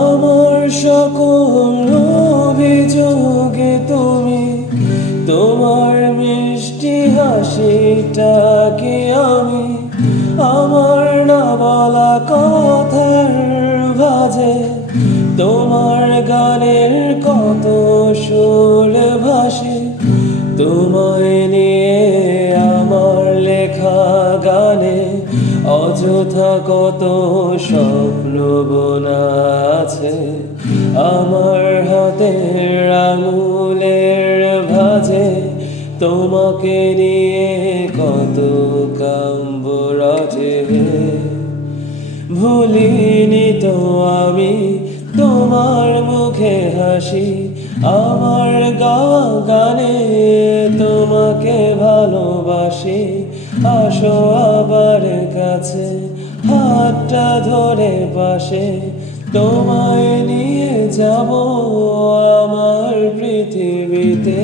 আমার সকল অভিযোগে তুমি, তোমার মিষ্টি হাসিটাকে আমি আমার না বলা কথার ভাজে, তোমার গানের কত সুর ভাসে, তোমায় নিয়ে আমার লেখা গানে অযথা কত স্বপ্ন বোনা আছে। আমার হাতের আঙুলের ভাঁজে তোমাকে নিয়ে কত কাব্য রচে। ভুলিনি তো আমি তোমার মুখে হাসি, আমার গাওয়া গানে তোমাকে ভালোবাসি। আসো আবার কাছে, হাতটা ধরে পাশে, তোমায় নিয়ে যাব আমার পৃথিবীতে।